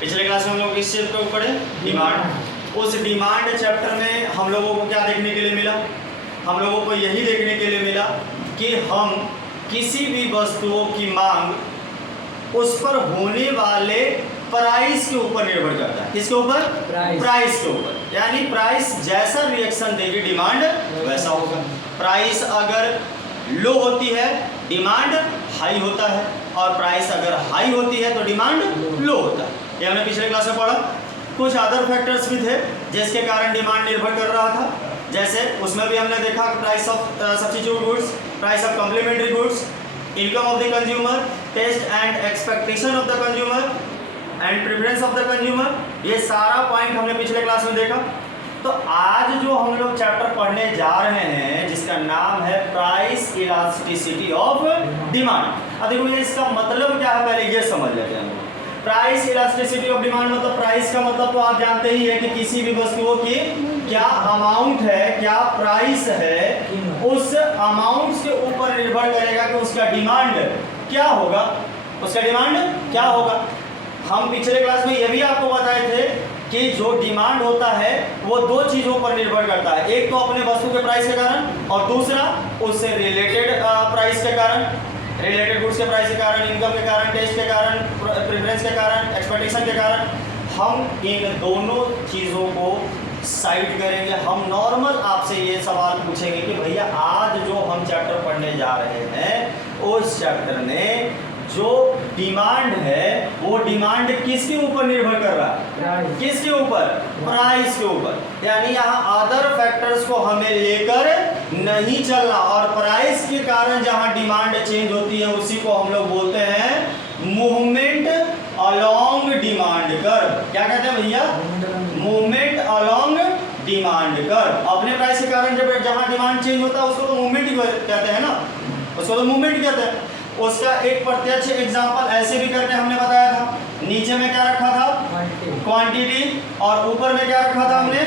पिछले क्लास में हम लोग किस चैप्टर को पढ़े? डिमांड। उस डिमांड चैप्टर में हम लोगों को क्या देखने के लिए मिला? हम लोगों को यही देखने के लिए मिला कि हम किसी भी वस्तुओं की मांग उस पर होने वाले प्राइस के ऊपर निर्भर करता है। किसके ऊपर? प्राइस के ऊपर। यानी प्राइस जैसा रिएक्शन देगी डिमांड वैसा होगा। प्राइस अगर लो होती है डिमांड हाई होता है, और प्राइस अगर हाई होती है तो डिमांड लो होता है। ये हमने पिछले क्लास में पढ़ा। कुछ अदर फैक्टर्स भी थे जिसके कारण डिमांड निर्भर कर रहा था, जैसे उसमें भी हमने देखा price of substitute goods, price of complementary goods, income of the consumer, taste and expectation of the consumer and preference of the consumer. ये सारा पॉइंट हमने पिछले क्लास में देखा। तो आज जो हम लोग चैप्टर पढ़ने जा रहे हैं जिसका नाम है प्राइस इलास्टिसिटी ऑफ डिमांड। अब देखो ये इसका मतलब क्या है, पहले ये समझ लेते हैं हम लोग। प्राइस इलास्टिसिटी ऑफ डिमांड मतलब प्राइस का मतलब तो आप जानते ही है कि किसी भी वस्तुओं की क्या अमाउंट है, क्या प्राइस है, उस अमाउंट के ऊपर निर्भर करेगा कि उसका डिमांड क्या होगा। उसका डिमांड क्या होगा। हम पिछले क्लास में ये भी आपको बताए थे कि जो डिमांड होता है वो दो चीज़ों पर निर्भर करता है, एक तो अपने वस्तु के प्राइस के कारण और दूसरा उससे रिलेटेड प्राइस के कारण, रिलेटेड गुड्स के प्राइस के कारण, इनकम के कारण, टेस्ट के कारण, प्रेफरेंस के कारण, एक्सपेक्टेशन के कारण। हम इन दोनों चीज़ों को साइड करेंगे। हम नॉर्मल आपसे ये सवाल पूछेंगे कि भैया आज जो हम चैप्टर पढ़ने जा रहे हैं उस चैप्टर में जो डिमांड है वो डिमांड किसके ऊपर निर्भर कर रहा है? किसके ऊपर? प्राइस के ऊपर। यानी यहाँ अदर फैक्टर्स को हमें लेकर नहीं चलना, और प्राइस के कारण जहाँ डिमांड चेंज होती है उसी को हम लोग बोलते हैं मूवमेंट अलोंग डिमांड कर्व। क्या कहते हैं भैया? Movement along demand curve. अपने प्राइस के कारण जब जहाँ डिमांड चेंज होता है उसको तो मूवमेंट ही कहते हैं ना, उसको तो मूवमेंट कहते हैं। उसका एक प्रत्यक्ष एग्जांपल ऐसे भी करके हमने बताया था। नीचे में क्या रखा था? क्वांटिटी, और ऊपर में क्या रखा था हमने?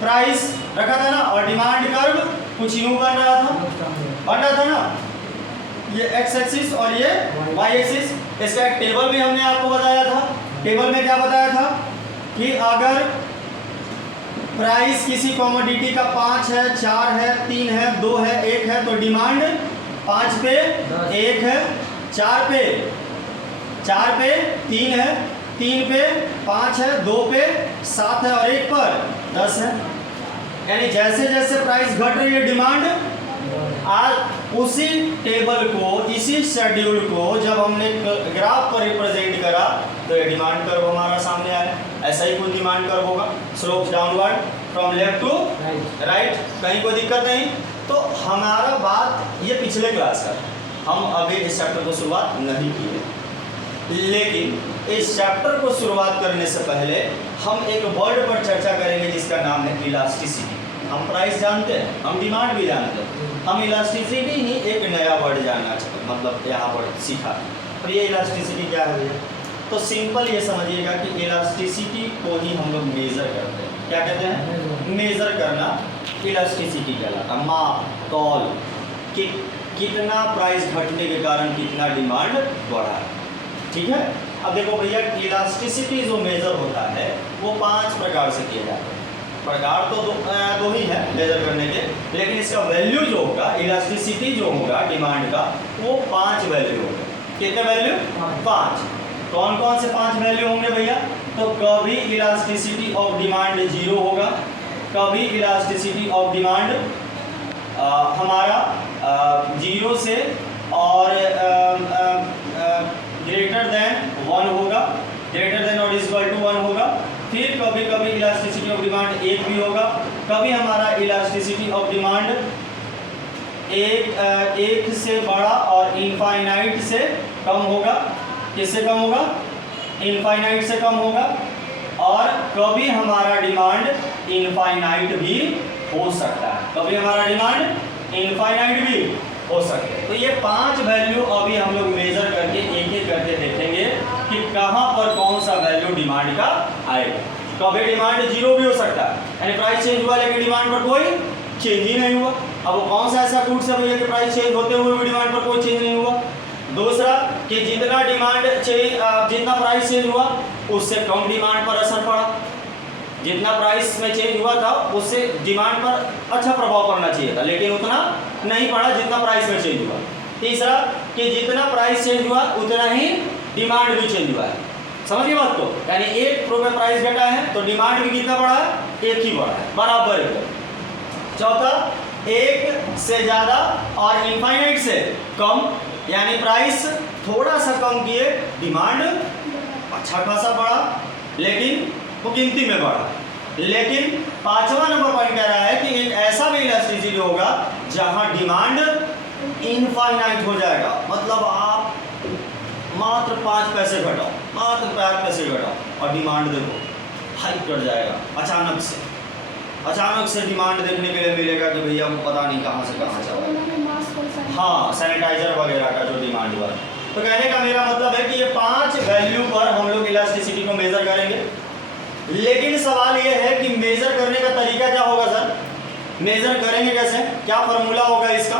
प्राइस रखा था ना। और डिमांड कर्व कुछ यूं बन रहा था ना, ये एक्स एक्सिस और ये वाई एक्सिस। इसका एक टेबल भी हमने आपको बताया था। टेबल में क्या बताया था कि अगर प्राइस किसी कमोडिटी का 5 है, 4 है, 3 है, 2 है, 1 है तो डिमांड 5 पे 1 है, 4 पे 3 है, 3 पे 5 है, 2 पे 7 है और 1 पर 10 है। यानी जैसे जैसे प्राइस घट रही है डिमांड, आज उसी टेबल को, इसी शेड्यूल को जब हमने ग्राफ पर रिप्रेजेंट करा तो ये डिमांड कर्व हमारा सामने आया। ऐसा ही कुछ डिमांड कर्व होगा, slope downward from left to right. कहीं कोई दिक्कत नहीं। तो हमारा बात ये पिछले क्लास का, हम अभी इस चैप्टर को शुरुआत नहीं की है, लेकिन इस चैप्टर को शुरुआत करने से पहले हम एक वर्ड पर चर्चा करेंगे जिसका नाम है इलास्टिसिटी। हम प्राइस जानते हैं, हम डिमांड भी जानते हैं, हम इलास्टिसिटी ही एक नया वर्ड जानना चाहते, मतलब यहाँ पर सीखा। तो ये इलास्टिसिटी क्या है भैया? तो सिंपल ये समझिएगा कि इलास्टिसिटी को ही हम लोग मेज़र करते हैं। क्या कहते हैं? मेज़र करना इलास्टिसिटी कहलाता। माप, तौल कि कितना प्राइस घटने के कारण कितना डिमांड बढ़ा। ठीक है। अब देखो भैया, इलास्टिसिटी जो मेज़र होता है वो 5 प्रकार से किया जाता है। प्रकार तो दो ही है मेजर करने के, लेकिन इसका वैल्यू जो होगा, इलास्टिसिटी जो होगा डिमांड का, वो 5 वैल्यू होगा। कितने वैल्यू? 5। कौन कौन से 5 वैल्यू होंगे भैया? तो कभी इलास्टिसिटी ऑफ डिमांड 0 होगा, कभी इलास्टिसिटी ऑफ डिमांड हमारा 0 से और ग्रेटर देन 1 होगा, ग्रेटर देन और इक्वल टू 1 होगा। फिर कभी कभी इलास्टिसिटी ऑफ डिमांड 1 भी होगा, कभी हमारा इलास्टिसिटी ऑफ डिमांड 1 से बड़ा और इनफाइनाइट से कम होगा। किससे कम होगा? इनफाइनाइट से कम होगा। और कभी हमारा डिमांड इनफाइनाइट भी हो सकता है, कभी हमारा डिमांड इनफाइनाइट भी हो सकते हैं। तो ये 5 वैल्यू अभी हम लोग मेजर करके एक एक करके देखेंगे कि कहाँ पर कौन सा वैल्यू डिमांड का आएगा। कभी डिमांड 0 भी हो सकता है, यानी प्राइस चेंज हुआ लेकिन डिमांड पर कोई चेंज ही नहीं हुआ। अब वो कौन सा ऐसा गुड्स है भैया कि प्राइस चेंज होते हुए भी डिमांड पर कोई चेंज नहीं हुआ? दूसरा कि जितना डिमांड चेंज, जितना प्राइस चेंज हुआ उससे कम डिमांड पर असर पड़ा, जितना प्राइस में चेंज हुआ था उससे डिमांड पर अच्छा प्रभाव पड़ना चाहिए था, लेकिन उतना नहीं पड़ा जितना प्राइस में चेंज हुआ। तीसरा कि जितना प्राइस चेंज हुआ उतना ही डिमांड भी चेंज हुआ है। समझिए बात को, यानी 1 रुपये प्राइस घटा है तो डिमांड भी कितना बढ़ा है, 1 ही बढ़ा है, बराबर है। चौथा, 1 से ज़्यादा और इनफाइनाइट से कम, यानी प्राइस थोड़ा सा कम किए, डिमांड अच्छा खासा बढ़ा, लेकिन वो गिनती में बढ़ा। लेकिन 5वां नंबर पॉइंट कह रहा है कि एक ऐसा भी इलास्टिसिटी होगा जहां डिमांड इनफाइनाइट हो जाएगा, मतलब आप मात्र 5 पैसे घटाओ, मात्र 5 पैसे घटाओ और डिमांड देखो हाइक कर जाएगा, अचानक से डिमांड देखने के लिए मिलेगा कि भैया पता नहीं कहाँ से कहाँ चला। हाँ, सैनिटाइजर वगैरह का जो डिमांड हुआ। तो कहने का मेरा मतलब है कि ये 5 वैल्यू पर हम लोग इलास्टिसिटी को मेजर करेंगे। लेकिन सवाल ये है कि मेजर करने का तरीका क्या होगा सर, मेजर करेंगे कैसे, क्या फॉर्मूला होगा इसका।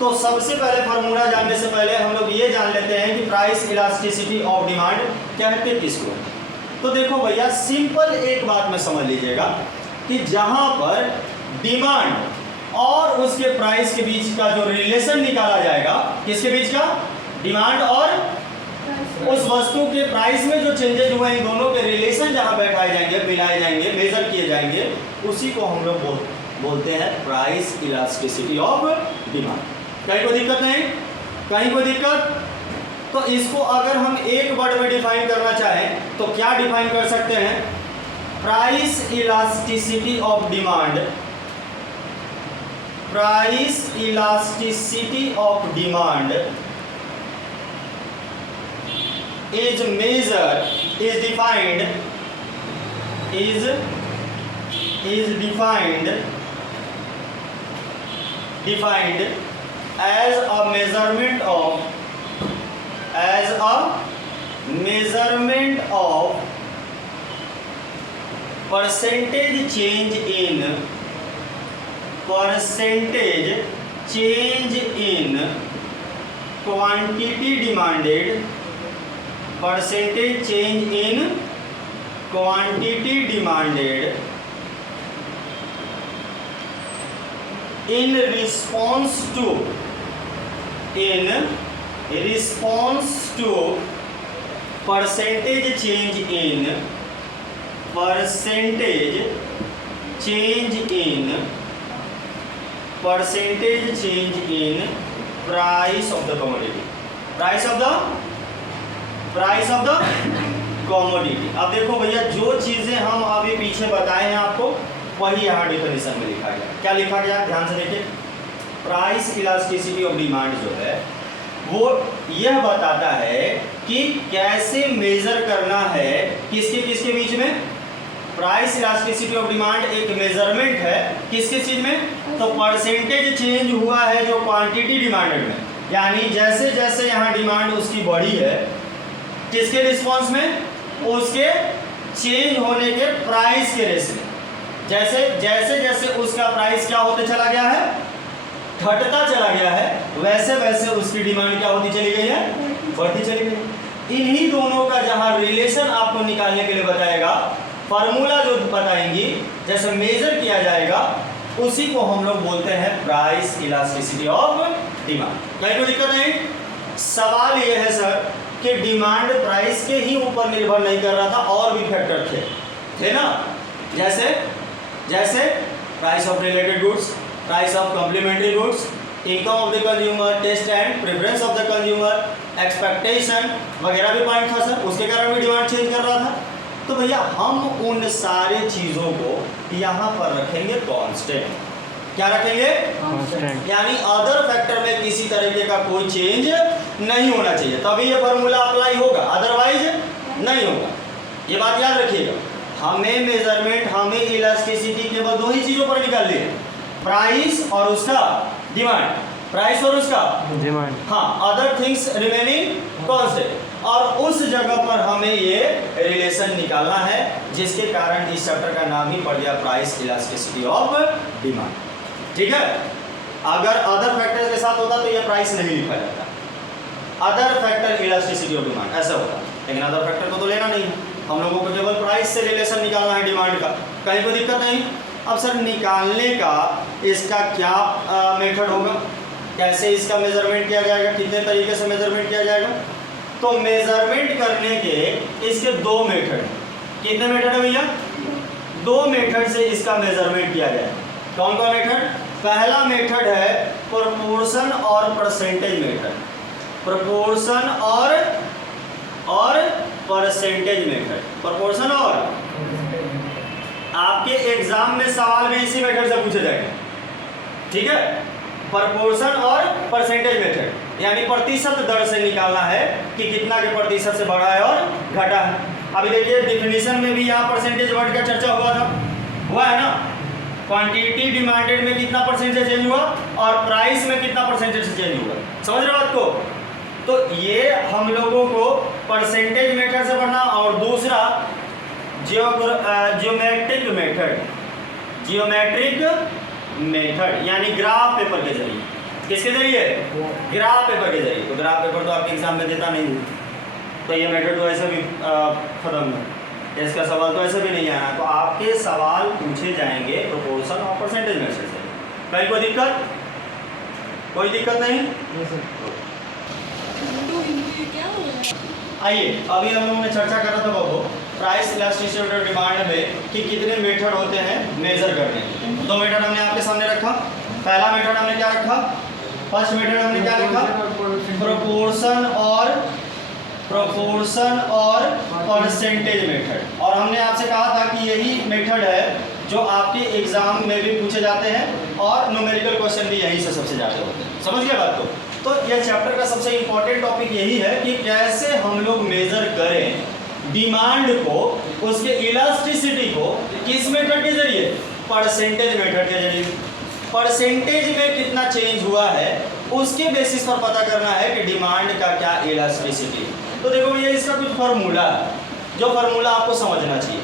तो सबसे पहले फॉर्मूला जानने से पहले हम लोग ये जान लेते हैं कि प्राइस इलास्टिसिटी ऑफ डिमांड कहते हैं किसको। तो देखो भैया, सिंपल एक बात में समझ लीजिएगा कि जहां पर डिमांड और उसके प्राइस के बीच का जो रिलेशन निकाला जाएगा, किसके बीच का, डिमांड और उस वस्तु के प्राइस में जो चेंजेज हुए इन दोनों के रिलेशन जहां बैठाए जाएंगे, मिलाए जाएंगे, मेजर किए जाएंगे, उसी को हम लोग बोलते हैं प्राइस इलास्टिसिटी ऑफ डिमांड। कहीं कोई दिक्कत नहीं, कहीं कोई दिक्कत। तो इसको अगर हम एक वर्ड में डिफाइन करना चाहें तो क्या डिफाइन कर सकते हैं, price elasticity of demand, price elasticity of demand is measured, is defined as a measurement of percentage change in quantity demanded, percentage change in quantity demanded in response to percentage change in price of the commodity, price of the commodity. अब देखो भैया, जो चीज़ें हम अभी पीछे बताए हैं आपको, वही यहाँ डिफिनेशन में लिखा गया। क्या लिखा गया, ध्यान से देखिए। प्राइस इलास्टिसिटी ऑफ डिमांड जो है वो यह बताता है कि कैसे मेजर करना है, किसके किसके बीच में। प्राइस इलास्टिसिटी ऑफ डिमांड एक मेजरमेंट है, किसके चीज में, तो परसेंटेज चेंज हुआ है जो क्वांटिटी डिमांडेड में, यानी जैसे जैसे यहाँ डिमांड उसकी बढ़ी है, किसके रिस्पॉन्स में, उसके चेंज होने के प्राइस के रेस में। जैसे जैसे उसका प्राइस क्या होते चला गया है, घटता चला गया है, वैसे वैसे उसकी डिमांड क्या होती चली गई है, बढ़ती चली गई। इन्हीं दोनों का जहां रिलेशन आपको निकालने के लिए बताएगा, फार्मूला जो बताएंगी, जैसे मेजर किया जाएगा, उसी को हम लोग बोलते हैं प्राइस इलास्टिसिटी ऑफ डिमांड। क्या कोई दिक्कत नहीं। सवाल यह है सर कि डिमांड प्राइस के ही ऊपर निर्भर नहीं कर रहा था, और भी फैक्टर थे ना, जैसे price of related goods, price of complementary goods, income of the consumer, taste and preference of the consumer, expectation वगैरह भी पॉइंट था सर, उसके कारण भी डिमांड चेंज कर रहा था। तो भैया हम उन सारे चीज़ों को यहाँ पर रखेंगे कांस्टेंट। क्या रखेंगे, कांस्टेंट, यानी अदर फैक्टर में किसी तरीके का कोई चेंज नहीं होना चाहिए, तभी ये फार्मूला अप्लाई होगा, अदरवाइज नहीं होगा। ये बात याद रखिएगा। हमें मेजरमेंट, हमें इलास्टिसिटी केवल 2 ही चीज़ों पर निकाल लिए, प्राइस और उसका डिमांड, प्राइस और उसका डिमांड, हाँ, अदर थिंग्स रिमेनिंग कांस्टेंट। और उस जगह पर हमें ये रिलेशन निकालना है, जिसके कारण इस चैप्टर का नाम ही पड़ गया प्राइस इलास्टिसिटी ऑफ डिमांड। ठीक है, अगर अदर फैक्टर्स के साथ होता तो ये प्राइस नहीं लिखा जाता। Other factor elasticity of demand, ऐसा होगा। लेकिन अदर फैक्टर को तो लेना नहीं है, हम लोगों को केवल प्राइस से रिलेशन निकालना है डिमांड का, कहीं कोई दिक्कत नहीं। अब सर निकालने का इसका क्या मेथड होगा, कैसे इसका मेजरमेंट किया जाएगा, कितने तरीके से मेजरमेंट किया जाएगा? तो मेजरमेंट करने के इसके दो मेथड, कितने मेथड है भैया? दो मेथड से इसका मेजरमेंट किया जाए। कौन कौन मेथड? पहला मेथड है प्रोपोर्शन और परसेंटेज मेथड, प्रोपोर्शन और परसेंटेज मेथड। प्रोपोर्शन और, आपके एग्जाम में सवाल में इसी मेथड से पूछे जाएंगे, ठीक है? प्रोपोर्शन और परसेंटेज मेथड, यानी प्रतिशत दर से निकालना है कि कितना के प्रतिशत से बढ़ा है और घटा है। अभी देखिए डेफिनेशन में भी यहाँ परसेंटेज वर्ड का चर्चा हुआ है ना। क्वांटिटी डिमांडेड में कितना परसेंटेज चेंज हुआ और प्राइस में कितना परसेंटेज चेंज हुआ, समझ रहे हो बात को? तो ये हम लोगों को परसेंटेज मेथड से पढ़ना, और दूसरा जियोमेट्रिक मेथड यानी ग्राफ पेपर के जरिए। किसके जरिए? ग्राफ पेपर के जरिए। तो ग्राफ पेपर तो आपके एग्जाम में देता नहीं है, तो ये मेथड तो ऐसे भी खत्म है, इसका सवाल तो ऐसे भी नहीं आना। तो आपके सवाल पूछे जाएंगे प्रोपोर्शन और परसेंटेज मेथड से। कहीं कोई दिक्कत? कोई दिक्कत नहीं? आइए अभी हम लोगों ने चर्चा करा था बाबू प्राइस इलास्टिसिटी ऑफ डिमांड में कि कितने मेथड होते हैं मेजर करने के। दो मेथड हमने आपके सामने रखा। पहला मेथड हमने क्या रखा? फर्स्ट मेथड हमने क्या लिखा? प्रोपोर्शन और परसेंटेज मेथड। और हमने आपसे कहा था कि यही मेथड है जो आपके एग्जाम में भी पूछे जाते हैं और न्यूमेरिकल क्वेश्चन भी यहीं से सबसे ज़्यादा होते हैं। समझ गए बात को? तो यह चैप्टर का सबसे इंपॉर्टेंट टॉपिक यही है कि कैसे हम लोग मेजर करें डिमांड को, उसके इलास्टिसिटी को, किस मेथड के जरिए? परसेंटेज मेथड के जरिए। परसेंटेज में कितना चेंज हुआ है उसके बेसिस पर पता करना है कि डिमांड का क्या इलास्टिसिटी। तो देखो ये इसका कुछ फार्मूला है, जो फार्मूला आपको समझना चाहिए।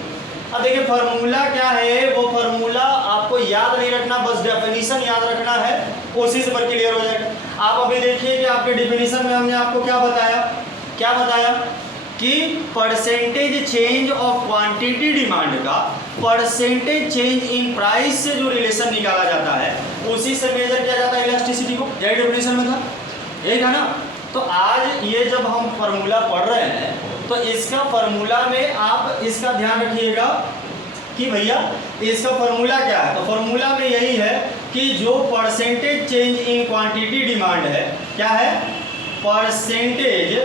अब देखिए फार्मूला क्या है, वो फार्मूला आपको याद नहीं रखना, बस डेफिनेशन याद रखना है, उसी से पर क्लियर हो जाएगा। आप अभी देखिए कि आपके डेफिनेशन में हमने आपको क्या बताया कि percentage change of quantity demand का परसेंटेज चेंज इन प्राइस से जो रिलेशन निकाला जाता है उसी से मेजर किया जाता है इलास्टिसिटी को। यही डेफिनेशन में था, यही था ना। तो आज ये जब हम फार्मूला पढ़ रहे हैं तो इसका फार्मूला में आप इसका ध्यान रखिएगा कि भैया इसका फार्मूला क्या है। तो फार्मूला में यही है कि जो percentage change in quantity demand है, क्या है? Percentage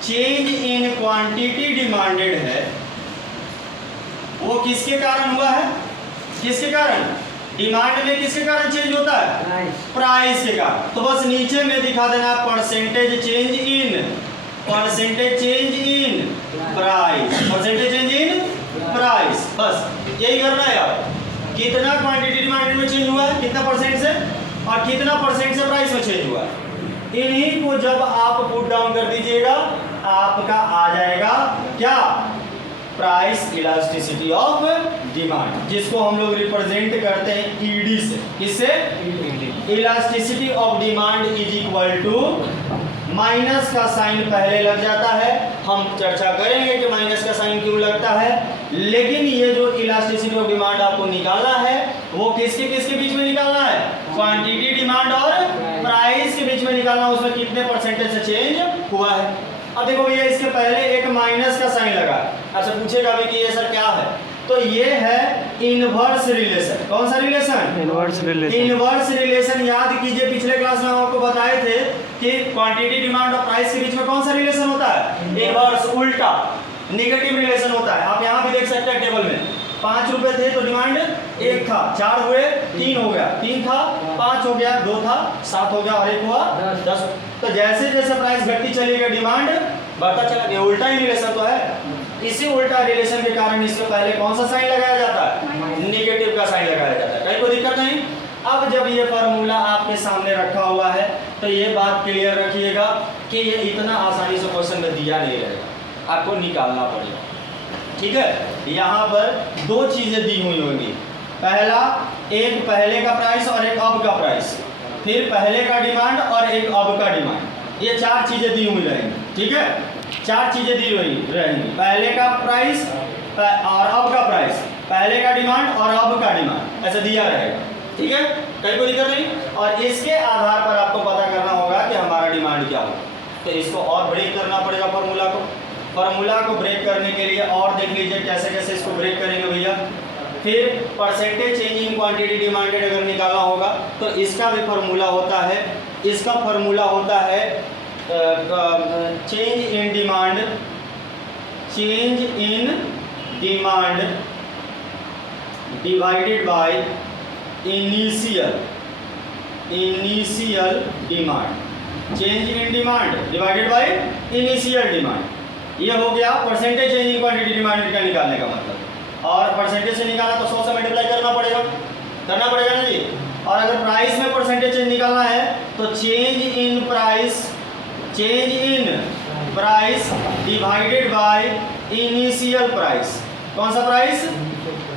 change in quantity demanded है, वो किसके कारण हुआ है? किसके कारण? डिमांड में किसके कारण चेंज होता है? प्राइस के कारण। तो बस नीचे में दिखा देना परसेंटेज चेंज इन प्राइस, बस यही करना है। आप कितना क्वांटिटी डिमांड में चेंज हुआ है, कितना परसेंट से, और कितना परसेंट से प्राइस में चेंज हुआ है, इन्हीं को जब आप पुट डाउन कर दीजिएगा आपका आ जाएगा क्या? प्राइस इलास्टिसिटी ऑफ डिमांड, जिसको हम लोग रिप्रेजेंट करते हैं ईडी से। किससे? Elasticity of demand is equal to, minus का साइन पहले लग जाता है, हम चर्चा करेंगे कि माइनस का साइन क्यों लगता है, लेकिन ये जो इलास्टिसिटी ऑफ डिमांड आपको निकालना है वो किसके बीच में निकालना है? क्वांटिटी डिमांड और प्राइस के बीच में निकालना, उसमें कितने परसेंटेज से चेंज हुआ है। अब देखो भैया इसके पहले एक माइनस का साइन लगा, आपसे पूछेगा भी कि ये सर क्या है, तो ये है इनवर्स रिलेशन। कौन सा रिलेशन? Inverse relation. याद कीजिए पिछले क्लास में हम आपको बताए थे कि क्वांटिटी डिमांड और प्राइस के बीच में कौन सा रिलेशन होता है? इनवर्स, उल्टा, नेगेटिव रिलेशन होता है। आप यहाँ भी देख सकते हैं टेबल में 5 रुपए थे तो डिमांड 1 था, 4 हुए 3 हो गया, 3 था 5 हो गया, 2 था 7 हो गया और 1 हुआ 10। तो जैसे जैसे प्राइस घटती चली गई डिमांड बढ़ता चला गया। उल्टा ही रिलेशन तो है। इसी उल्टा रिलेशन के कारण इसके पहले कौन सा साइन लगाया जाता है? नेगेटिव का साइन लगाया जाता है। कहीं कोई दिक्कत नहीं। अब जब ये फार्मूला आपके सामने रखा हुआ है तो ये बात क्लियर रखिएगा कि ये इतना आसानी से क्वेश्चन में दिया नहीं रहेगा, आपको निकालना पड़ेगा। ठीक है, यहाँ पर 2 चीजें दी हुई होंगी। पहला, एक पहले का प्राइस और एक अब का प्राइस, फिर पहले का डिमांड और एक अब का डिमांड। ये 4 चीजें दी हुई रहेंगी, ठीक है। 4 चीजें दी हुई रहेंगी, पहले का प्राइस और अब का प्राइस, पहले का डिमांड और अब का डिमांड, ऐसा दिया रहेगा, ठीक है। कहीं कोई दिक्कत नहीं। और इसके आधार पर आपको पता करना होगा कि हमारा डिमांड क्या होगा। तो इसको और ब्रेक करना पड़ेगा फार्मूला को ब्रेक करने के लिए। और देख लीजिए कैसे कैसे इसको ब्रेक करेंगे भैया। फिर percentage change in quantity demanded अगर निकालना होगा तो इसका भी फार्मूला होता है। इसका फार्मूला होता है change in demand divided by initial demand. Change in demand divided by initial demand. ये हो गया percentage change in quantity demand का निकालने का मतलब। और परसेंटेज से निकाला तो 100 से मल्टीप्लाई करना पड़ेगा ना जी। और अगर प्राइस में परसेंटेज चेंज निकालना है तो change in price divided by initial price. कौन सा प्राइस?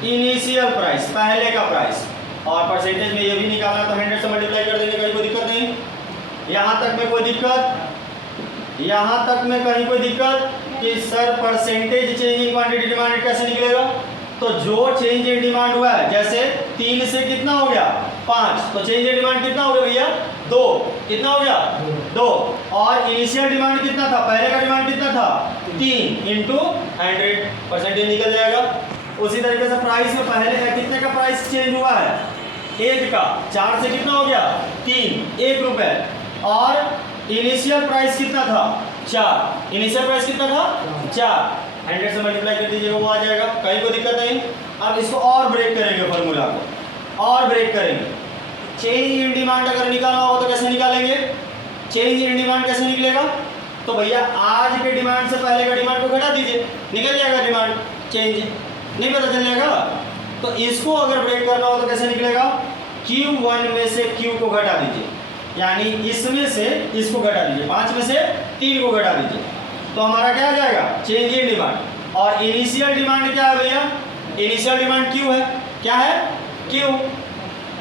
इनिशियल प्राइस, पहले का प्राइस। और परसेंटेज में ये भी निकालना तो 100 से मल्टीप्लाई कर देंगे, कहीं कोई दिक्कत नहीं। यहाँ तक में कोई दिक्कत कि sir percentage change in quantity demand कैसे निकलेगा? तो जो चेंज इन डिमांड हुआ है, जैसे 3 से कितना हो गया 5, तो चेंज इन डिमांड कितना हो गया भैया 2। कितना हो गया 2। और इनिशियल डिमांड कितना था, पहले का डिमांड कितना था 3 इंटू 100, परसेंटेज निकल जाएगा। उसी तरीके से प्राइस में पहले कितने का प्राइस चेंज हुआ है 1 का, 4 से कितना हो गया 3, 1 रुपए। और इनिशियल प्राइस कितना था 4, इनिशियल प्राइस कितना था 4, 100 से मल्टीप्लाई कर दीजिएगा, वो आ जाएगा, कहीं कोई दिक्कत नहीं। अब इसको और ब्रेक करेंगे, फार्मूला को और ब्रेक करेंगे। चेंज इन डिमांड अगर निकालना हो तो कैसे निकालेंगे? चेंज इन डिमांड कैसे निकलेगा? तो भैया आज के डिमांड से पहले का डिमांड को घटा दीजिए, निकल जाएगा डिमांड चेंज, नहीं पता चल जाएगा। तो इसको अगर ब्रेक करना हो तो कैसे निकलेगा? Q1 में से Q को घटा दीजिए, यानी इसमें से इसको घटा दीजिए, 5 में से 3 को घटा दीजिए, तो हमारा क्या आ जाएगा चेंज इन डिमांड। और इनिशियल डिमांड क्या है भैया? इनिशियल डिमांड Q है, क्या है Q।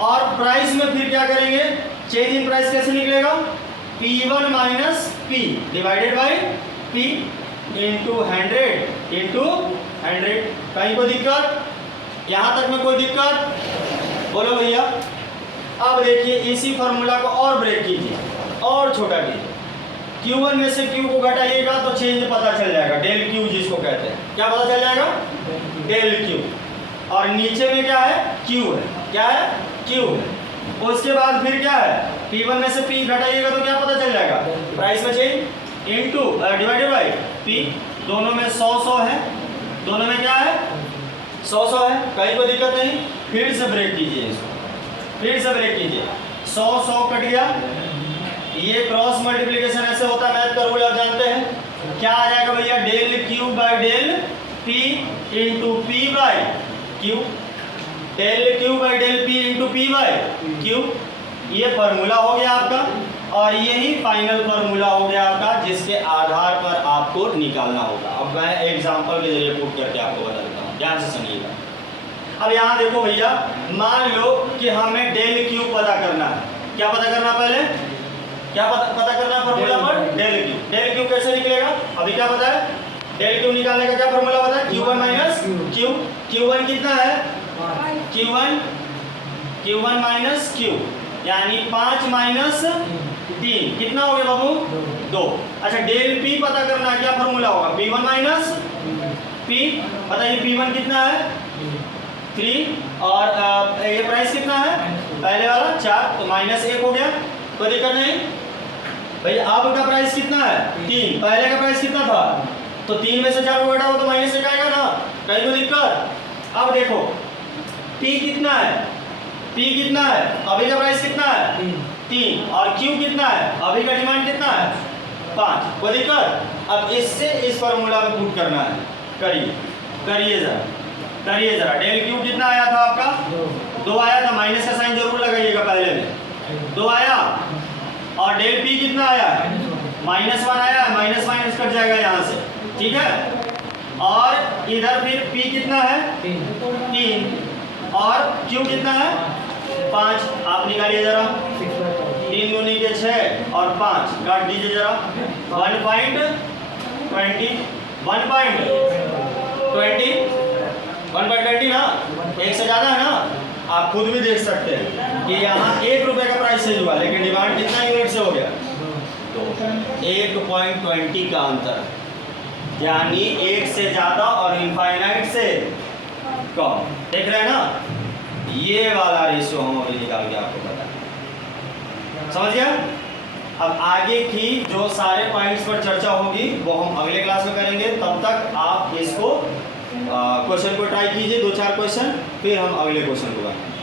और प्राइस में फिर क्या करेंगे? चेंज इन प्राइस कैसे निकलेगा? P1 minus P divided by P into 100। कहीं कोई दिक्कत? यहाँ तक में कोई दिक्कत? बोलो भैया। अब देखिए इसी फार्मूला को और ब्रेक कीजिए और छोटा कीजिए। Q1 में से Q को घटाइएगा तो चेंज पता चल जाएगा, डेल Q जिसको कहते हैं। क्या पता चल जाएगा? Del Q। और नीचे में क्या है? Q है। क्या है? Q है। उसके बाद फिर क्या है? P1 में से P घटाइएगा तो क्या पता चल जाएगा? प्राइस में change into divided by P। दोनों में 100 है, दोनों में क्या है 100 है, कहीं कोई दिक्कत नहीं। फिर से ब्रेक कीजिए इसको, फिर से ब्रेक कीजिए। 100 कट गया, ये क्रॉस मल्टीप्लिकेशन ऐसे होता है, मैथ का रूल आप जानते हैं। क्या आ जाएगा भैया? Del Q by del P into P by Q। Del Q by del P into P by Q। ये फार्मूला हो गया आपका, और यही फाइनल फार्मूला हो गया आपका, जिसके आधार पर आपको निकालना होगा। अब मैं एग्जांपल के जरिए पुट करके आपको बता देता हूँ, ध्यान से सुनिएगा। अब यहाँ देखो भैया, मान लो कि हमें डेल Q पता करना है। क्या पता करना? पहले क्या पता करना है फार्मूला पर? Del Q। डेल Q कैसे निकलेगा? अभी क्या पता है? डेल Q निकालने का क्या फार्मूला पता है? Q1 minus Q। Q1 कितना है? Q1 माइनस Q, यानी 5 माइनस 3 कितना हो गया बाबू? 2। अच्छा, डेल P पता करना, क्या फार्मूला होगा? P1 minus P। बताइए P1 कितना है? 3। और ये प्राइस कितना है? पहले वाला 4, तो माइनस 1 हो गया, कोई दिक्कत नहीं भैया। अब का प्राइस कितना है? 3। पहले का प्राइस कितना था? तो 3 में से 4 को घटाओ तो माइनस 1 आएगा ना, कहीं कोई दिक्कत? अब देखो P कितना है? P कितना है? अभी का प्राइस कितना है? 3। और Q कितना है? अभी का डिमांड कितना है? 5। कोई दिक्कत? अब इससे इस फार्मूला में पुट करना है, करिए जरा। डेल Q कितना आया था आपका? 2 आया था, माइनस का साइन जरूर लगाइएगा पहले में। 2 आया। और डेल P कितना आया? -1 आया, माइनस माइनस कट जाएगा यहाँ से, ठीक है। और इधर फिर P कितना है? 3। और Q कितना है? 5। आप निकालिए जरा, 3 3 दूनी के 6 और 5 काट दीजिए जरा। 1.20 ना, एक से ज़्यादा है ना। आप खुद भी देख सकते हैं कि यहाँ 1 रुपये का प्राइस चेंज हुआ, लेकिन डिमांड कितना यूनिट से हो गया? तो 1.20 का अंतर, यानी 1 से ज़्यादा और इनफाइनाइट से कम। देख रहे हैं ना, ये वाला रेशियो हम अभी निकाल के आपको बताएं। समझ गया? अब आगे की जो सारे पॉइंट्स पर चर्चा होगी वो हम अगले क्लास में करेंगे। तब तक आप इसको क्वेश्चन को ट्राई कीजिए, 2-4 क्वेश्चन, फिर हम अगले क्वेश्चन को बनाएंगे।